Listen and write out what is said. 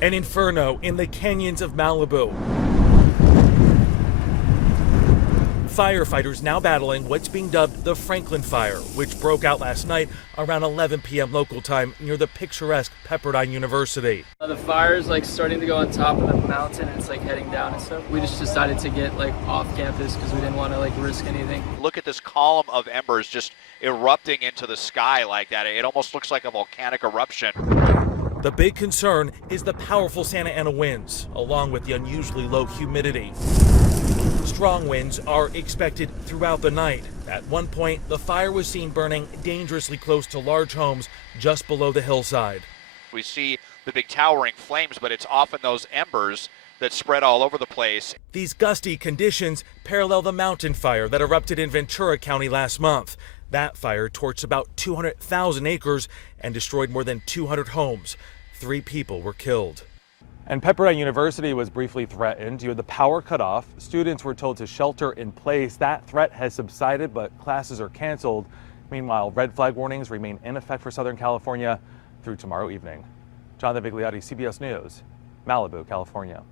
An inferno in the canyons of Malibu. Firefighters now battling what's being dubbed the Franklin Fire, which broke out last night around 11 p.m. local time near the picturesque Pepperdine University. The fire is starting to go on top of the mountain. It's heading down and stuff. We just decided to get off campus because we didn't want to risk anything. Look at this column of embers just erupting into the sky like that. It almost looks like a volcanic eruption. The big concern is the powerful Santa Ana winds, along with the unusually low humidity. Strong winds are expected throughout the night. At one point, the fire was seen burning dangerously close to large homes just below the hillside. We see the big towering flames, but it's often those embers that spread all over the place. These gusty conditions parallel the mountain fire that erupted in Ventura County last month. That fire torched about 200,000 acres and destroyed more than 200 homes. 3 people were killed. And Pepperdine University was briefly threatened. You had the power cut off. Students were told to shelter in place. That threat has subsided, but classes are canceled. Meanwhile, red flag warnings remain in effect for Southern California through tomorrow evening. Jonathan Vigliotti, CBS News, Malibu, California.